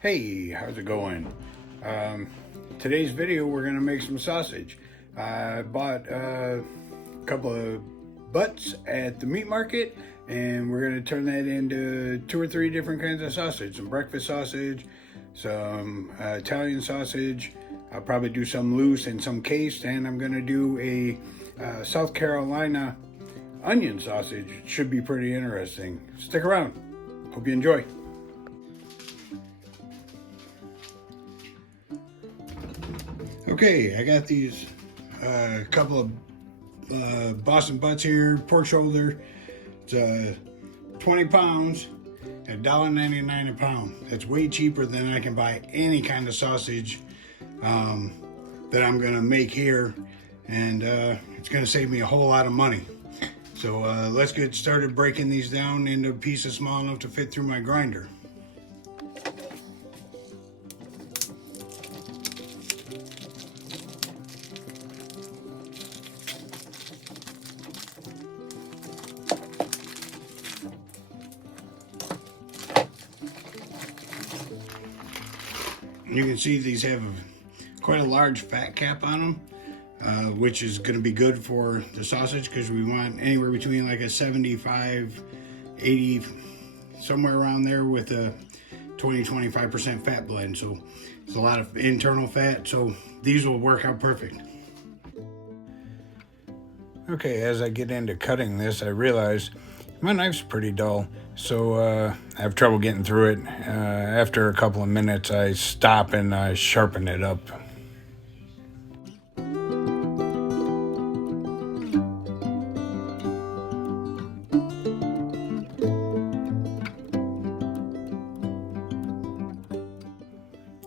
Hey, how's it going? Today's video we're gonna make some sausage. I bought a couple of butts at the meat market and we're gonna turn that into 2 or 3 different kinds of sausage. Some breakfast sausage, some Italian sausage. I'll probably do some loose and some cased, and I'm gonna do a South Carolina onion sausage. It should be pretty interesting. Stick around. Hope you enjoy. Okay, I got these couple of Boston butts here, pork shoulder. It's 20 pounds at $1.99 a pound. That's way cheaper than I can buy any kind of sausage that I'm gonna make here, and it's gonna save me a whole lot of money. So let's get started breaking these down into pieces small enough to fit through my grinder. You can see these have quite a large fat cap on them, which is going to be good for the sausage because we want anywhere between like a 75, 80, somewhere around there with a 20-25% fat blend. So it's a lot of internal fat, so these will work out perfect. Okay, as I get into cutting this, I realize my knife's pretty dull, so I have trouble getting through it. After a couple of minutes, I stop and I sharpen it up.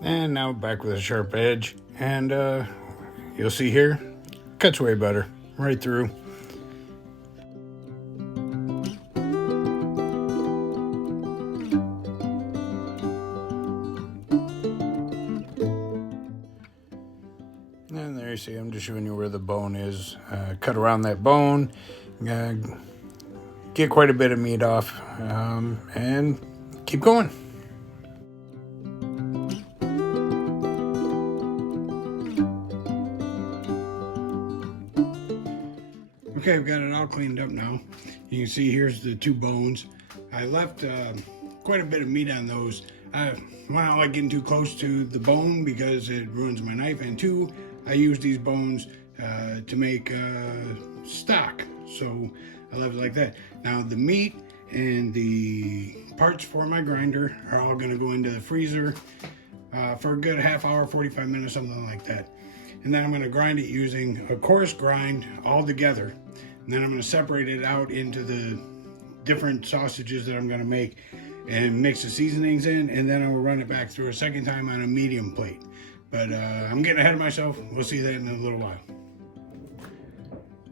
And now back with a sharp edge, and you'll see here, cuts way better, right through. And there you see, I'm just showing you where the bone is. Cut around that bone, get quite a bit of meat off, and keep going. Okay, I've got it all cleaned up now. You can see here's the 2 bones. I left quite a bit of meat on those. I don't like getting too close to the bone because it ruins my knife, and 2, I use these bones to make stock, so I left it like that. Now the meat and the parts for my grinder are all going to go into the freezer for a good half hour, 45 minutes, something like that. And then I'm going to grind it using a coarse grind all together. And then I'm going to separate it out into the different sausages that I'm going to make and mix the seasonings in, and then I will run it back through a second time on a medium plate. But I'm getting ahead of myself. We'll see that in a little while.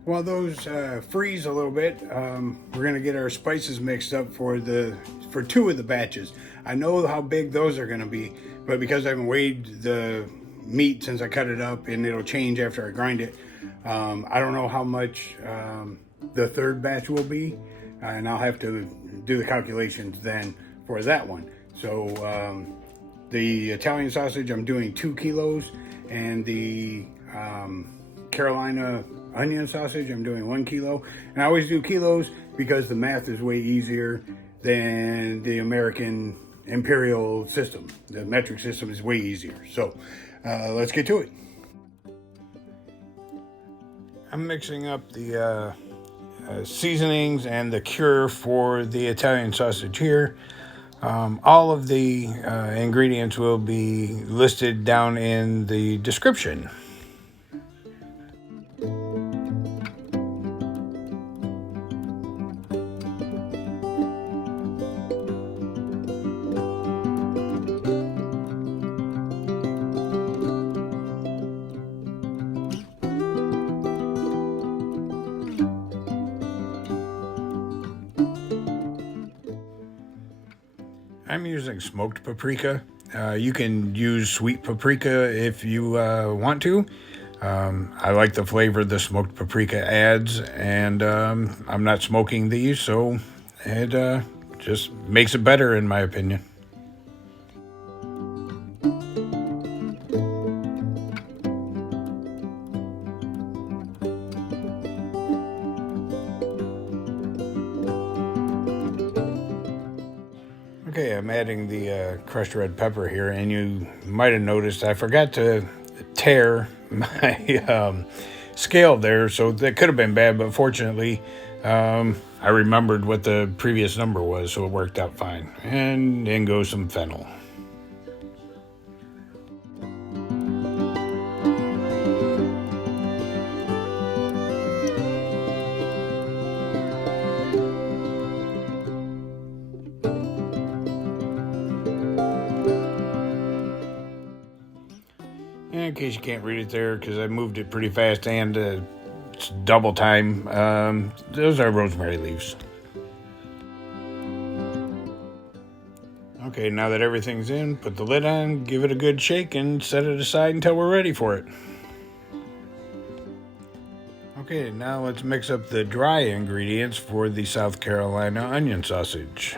While those freeze a little bit, we're going to get our spices mixed up for 2 of the batches. I know how big those are going to be, but because I haven't weighed the meat since I cut it up, and it'll change after I grind it, I don't know how much the 3rd batch will be, and I'll have to do the calculations then for that one. So the Italian sausage, I'm doing 2 kilos, and the Carolina onion sausage, I'm doing 1 kilo. And I always do kilos because the math is way easier than the American imperial system. The metric system is way easier. So let's get to it. I'm mixing up the seasonings and the cure for the Italian sausage here. All of the ingredients will be listed down in the description. I'm using smoked paprika. You can use sweet paprika if you want to. I like the flavor the smoked paprika adds, and I'm not smoking these, so it just makes it better in my opinion. Okay, I'm adding the crushed red pepper here, and you might have noticed I forgot to tear my scale there, so that could have been bad, but fortunately I remembered what the previous number was, so it worked out fine. And in goes some fennel. And in case you can't read it there, because I moved it pretty fast and it's double time, those are rosemary leaves. Okay, now that everything's in, put the lid on, give it a good shake, and set it aside until we're ready for it. Okay, now let's mix up the dry ingredients for the South Carolina onion sausage.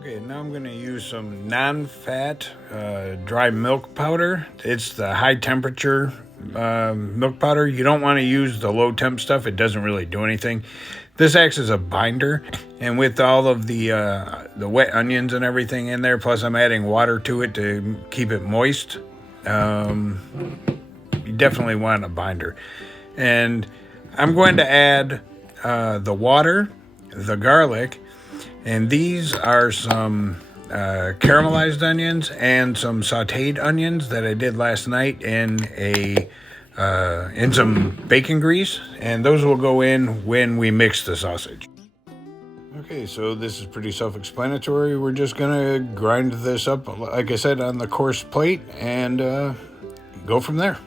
Okay, now I'm going to use some nonfat dry milk powder. It's the high temperature milk powder. You don't want to use the low temp stuff. It doesn't really do anything. This acts as a binder, and with all of the wet onions and everything in there, plus I'm adding water to it to keep it moist, you definitely want a binder. And I'm going to add the water, the garlic, and these are some caramelized onions and some sauteed onions that I did last night in some bacon grease, and those will go in when we mix the sausage. Okay, so this is pretty self-explanatory. We're just gonna grind this up, like I said, on the coarse plate and go from there.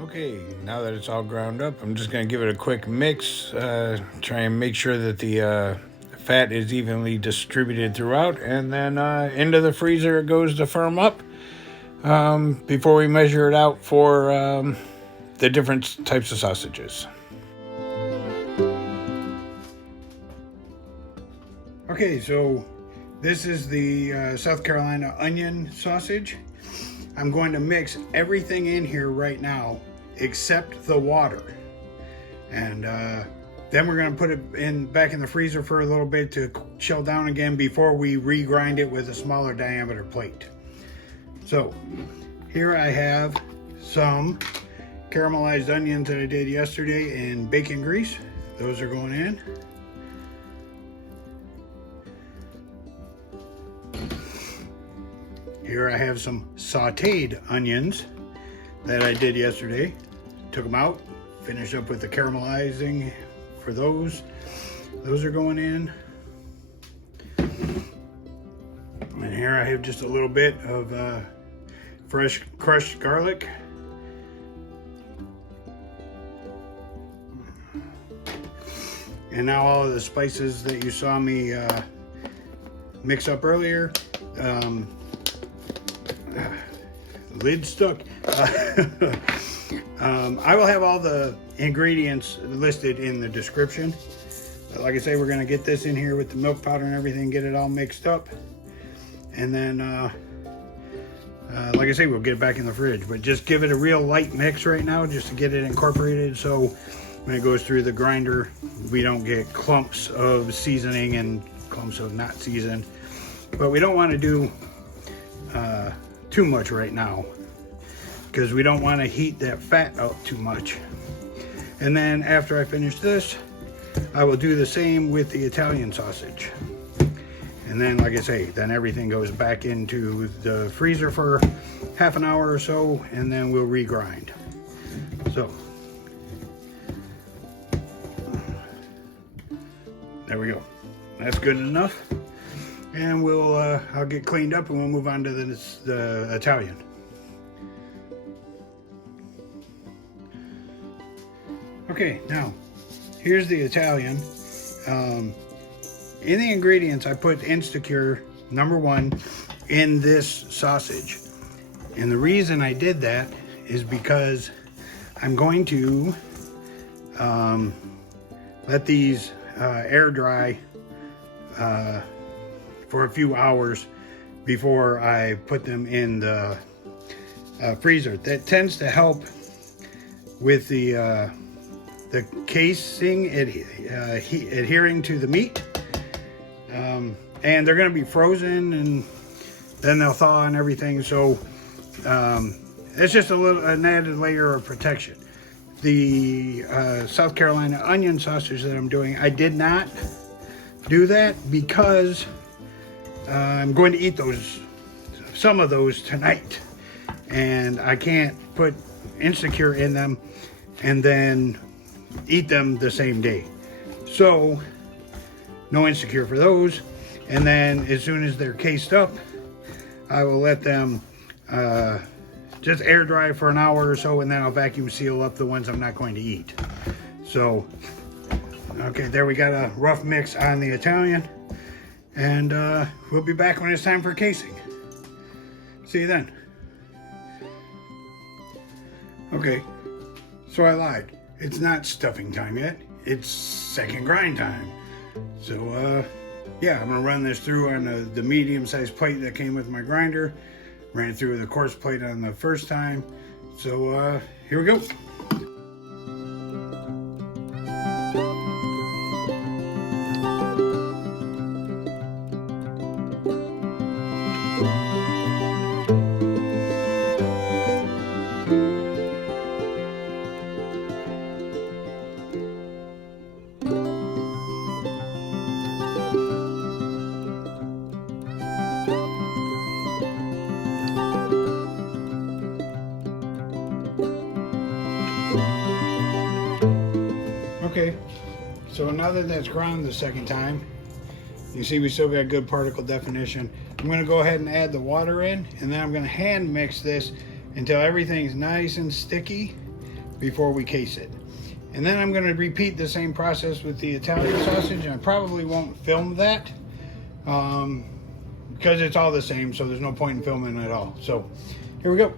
Okay, now that it's all ground up, I'm just going to give it a quick mix, try and make sure that the fat is evenly distributed throughout, and then into the freezer it goes to firm up before we measure it out for the different types of sausages. Okay, so this is the South Carolina onion sausage. I'm going to mix everything in here right now except the water, and then we're going to put it back in the freezer for a little bit to chill down again before we regrind it with a smaller diameter plate. So here I have some caramelized onions that I did yesterday in bacon grease. Those are going in. Here I have some sauteed onions that I did yesterday. Took them out, finished up with the caramelizing for those. Those are going in. And here I have just a little bit of fresh crushed garlic. And now all of the spices that you saw me mix up earlier, lid stuck. I will have all the ingredients listed in the description. But like I say, we're gonna get this in here with the milk powder and everything, get it all mixed up. And then, like I say, we'll get it back in the fridge. But just give it a real light mix right now, just to get it incorporated. So when it goes through the grinder, we don't get clumps of seasoning and clumps of not seasoned. But we don't want to do too much right now, because we don't want to heat that fat up too much. And then after I finish this, I will do the same with the Italian sausage. And then, like I say, then everything goes back into the freezer for half an hour or so, and then we'll regrind. So there we go. That's good enough. And we'll I'll get cleaned up and we'll move on to the Italian. Okay, now here's the Italian. In the ingredients, I put Instacure #1 in this sausage. And the reason I did that is because I'm going to let these air dry for a few hours before I put them in the freezer. That tends to help with the casing adhering to the meat. And they're going to be frozen, and then they'll thaw and everything. So it's just an added layer of protection. The South Carolina onion sausage that I'm doing, I did not do that because I'm going to eat some of those tonight, and I can't put Instacure in them and then eat them the same day. So no Instacure for those. And then as soon as they're cased up, I will let them just air dry for an hour or so, and then I'll vacuum seal up the ones I'm not going to eat. So, okay, there we got a rough mix on the Italian. And we'll be back when it's time for casing. See you then. Okay, so I lied. It's not stuffing time yet. It's second grind time. So, yeah, I'm gonna run this through on the medium-sized plate that came with my grinder. Ran it through the coarse plate on the first time. So, here we go. Okay, so now that that's ground the second time, you see we still got good particle definition. I'm going to go ahead and add the water in, and then I'm going to hand mix this until everything's nice and sticky before we case it. And then I'm going to repeat the same process with the Italian sausage, and I probably won't film that because it's all the same, so there's no point in filming at all. So here we go.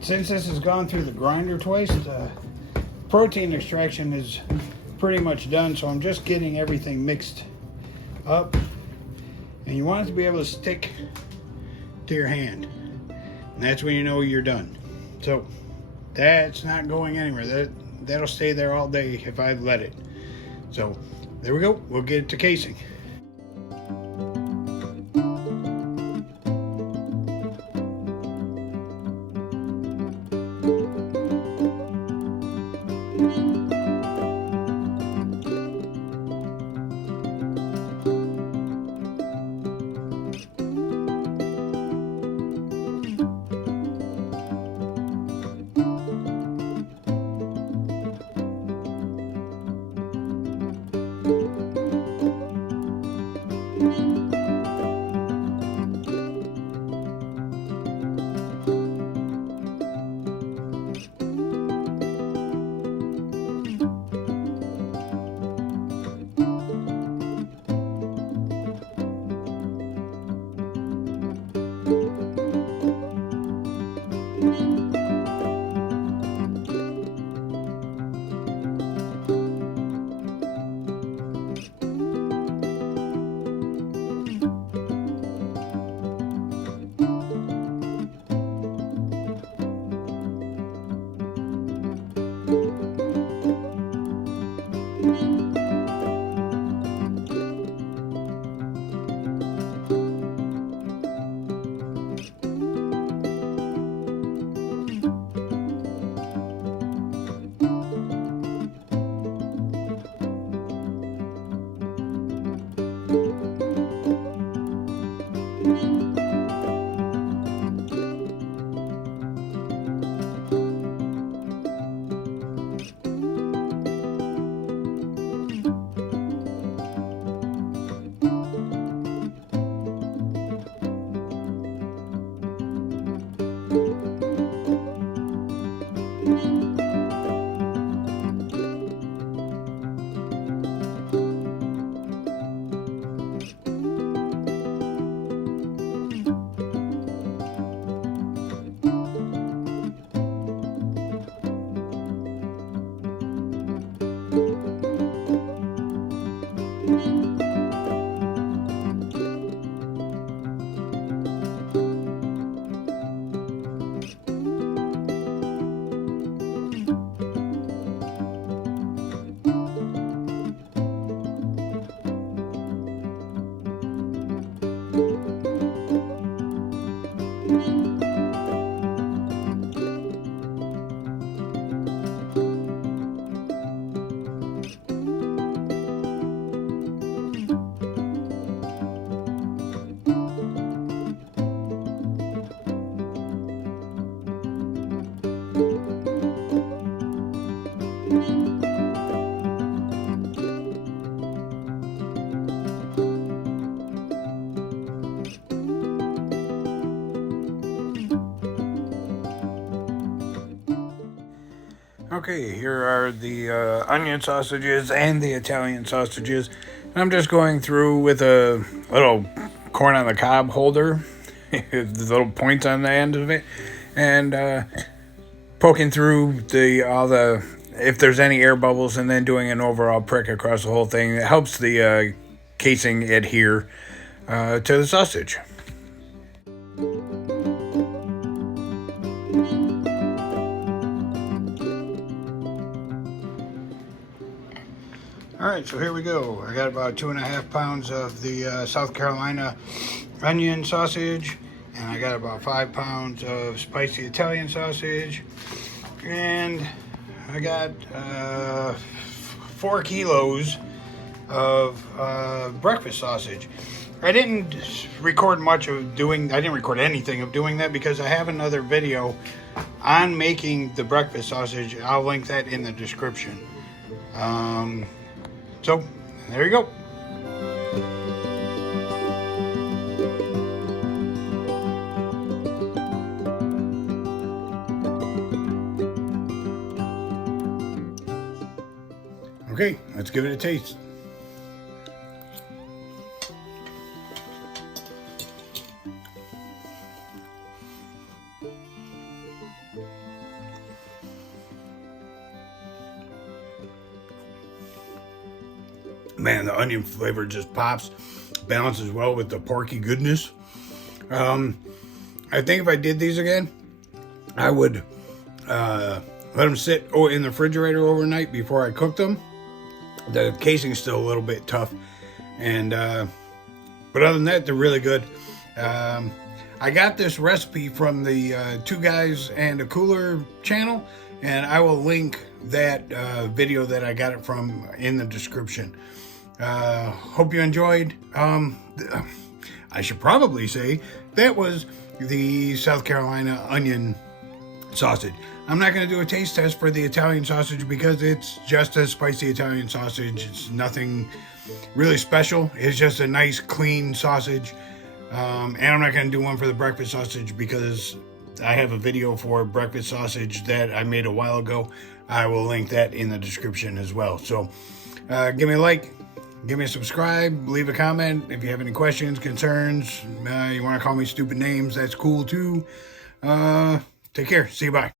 Since this has gone through the grinder twice, the protein extraction is pretty much done, so I'm just getting everything mixed up. And you want it to be able to stick to your hand. And that's when you know you're done. So that's not going anywhere. That'll stay there all day if I let it. So there we go. We'll get it to casing. Okay, here are the onion sausages and the Italian sausages. I'm just going through with a little corn on the cob holder, the little points on the end of it, and poking through if there's any air bubbles, and then doing an overall prick across the whole thing. It helps the casing adhere to the sausage. Alright, so here we go. I got about 2.5 pounds of the South Carolina onion sausage, and I got about 5 pounds of spicy Italian sausage, and I got 4 kilos of breakfast sausage. I didn't record anything of doing that because I have another video on making the breakfast sausage. I'll link that in the description. So, there you go. Okay, let's give it a taste. Man, the onion flavor just pops, balances well with the porky goodness. I think if I did these again, I would let them sit in the refrigerator overnight before I cooked them. The casing's still a little bit tough, and but other than that, they're really good. I got this recipe from the Two Guys and a Cooler channel, and I will link that video that I got it from in the description. Hope you enjoyed. I should probably say that was the South Carolina onion sausage. I'm not going to do a taste test for the Italian sausage because it's just a spicy Italian sausage. It's nothing really special. It's just a nice clean sausage. And I'm not going to do one for the breakfast sausage because I have a video for breakfast sausage that I made a while ago. I will link that in the description as well. So give me a like, give me a subscribe, leave a comment. If you have any questions, concerns, you want to call me stupid names, that's cool too. Take care. See you. Bye.